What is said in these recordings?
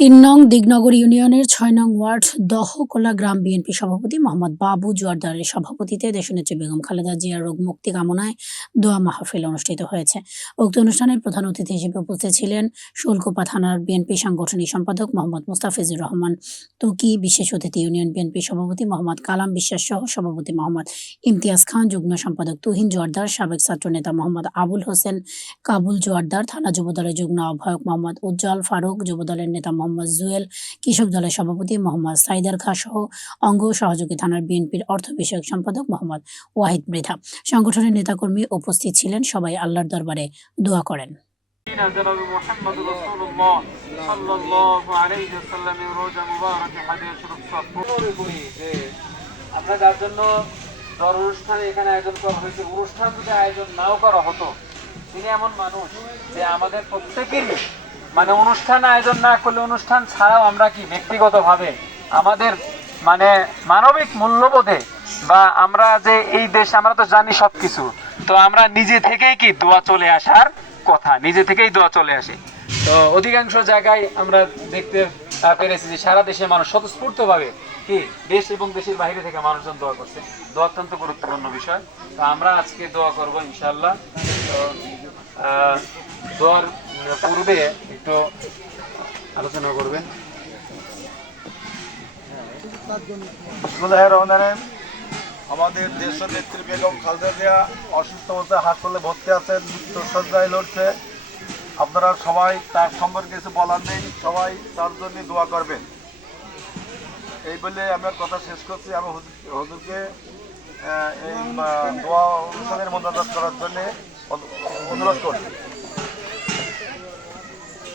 তিন নং দিগনগর ইউনিয়নের ছয় নং ওয়ার্ড দহকোলা গ্রাম বিএনপি সভাপতি মোহাম্মদ বাবু জোয়ারদারের সভাপতিতে দেশনেত্রী বেগম খালেদা জিয়ার রোগ মুক্তি কামনায় দোয়া মাহফিল অনুষ্ঠিত হয়েছে। উক্ত অনুষ্ঠানে প্রধান অতিথি হিসেবে উপস্থিত ছিলেন শুল্কপা থানার বিএনপি সাংগঠনিক সম্পাদক মোহাম্মদ মুস্তাফিজুর রহমান তুকি বিশেষ অতিথি ইউনিয়ন বিএনপি সভাপতি মোহাম্মদ কালাম বিশ্বাস সহ সভাপতি মোহাম্মদ ইমতিয়াজ খান, যুগ্ম সম্পাদক তুহিন জোয়ারদার, সাবেক ছাত্রনেতা মোহাম্মদ আবুল হোসেন, কাবুল জোয়ারদার, থানা যুবদলের যুগ্ম আহ্বায়ক মোহাম্মদ উজ্জ্বল ফারুক, যুবদলের নেতা মোহাম্মদ জুয়েল, কৃষক দলের সভাপতি মোহাম্মদ সাইদার খা সহ অঙ্গ সহযোগী থানার বিএনপির অর্থ বিষয়ক সম্পাদক মোহাম্মদ ওয়াহিদ মৃধা। সংগঠনের নেতাকর্মী উপস্থিত ছিলেন, সবাই আল্লাহর দরবারে দোয়া করেন। আমরা যার জন্য দর অনুষ্ঠানে এখানে আয়োজন অনুষ্ঠান আয়োজন করা হতো, তিনি এমন মানুষ যে আমাদের প্রত্যেকেরই মানে অনুষ্ঠান আয়োজন না করলে অনুষ্ঠান ছাড়াও আমরা কি ব্যক্তিগতভাবে আমাদের মানে মানবিক মূল্যবোধে বা আমরা যে এই দেশ, আমরা তো জানি সবকিছু, তো আমরা নিজে থেকেই কি দোয়া চলে আসার কথা? নিজে থেকেই দোয়া চলে আসে। তো অধিকাংশ জায়গায় আমরা দেখতে পেরেছি যে সারা দেশের মানুষ স্বতঃস্ফূর্তভাবে কি দেশ এবং দেশের বাইরে থেকে মানুষজন দোয়া করছে। দোয়া অত্যন্ত গুরুত্বপূর্ণ বিষয়। তো আমরা আজকে দোয়া করব ইনশাল্লাহ তো দোয়ার পূর্বে একটু আলোচনা করবেন। আমাদের দেশ নেত্রী বেগম খালেদা জিয়া অসুস্থ অবস্থায় হাসপাতালে ভর্তি আছেন, মৃত্যুর সজ্জায় লড়ছে। আপনারা সবাই তার সম্পর্কে কিছু বলার নেই, সবাই তার জন্য দোয়া করবেন। এই বলে আমি কথা শেষ করছি। আমি হুজুর- হুজুরকে এই দোয়া অনুষ্ঠানের মন্দাজ করার জন্য অনুরোধ করছি।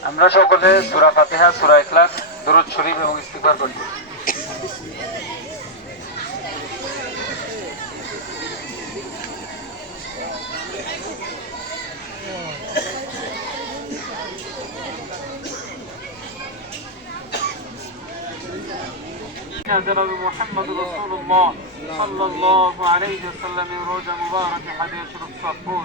আমরা সকলে সূরা ফাতিহা সূরা ইখলাস দরুদ শরীফ এবং ইস্তিগফার করি جناب محمد رسول الله صلى الله عليه وسلم রোজা মুবারক হাদিয়া শরীফ সফর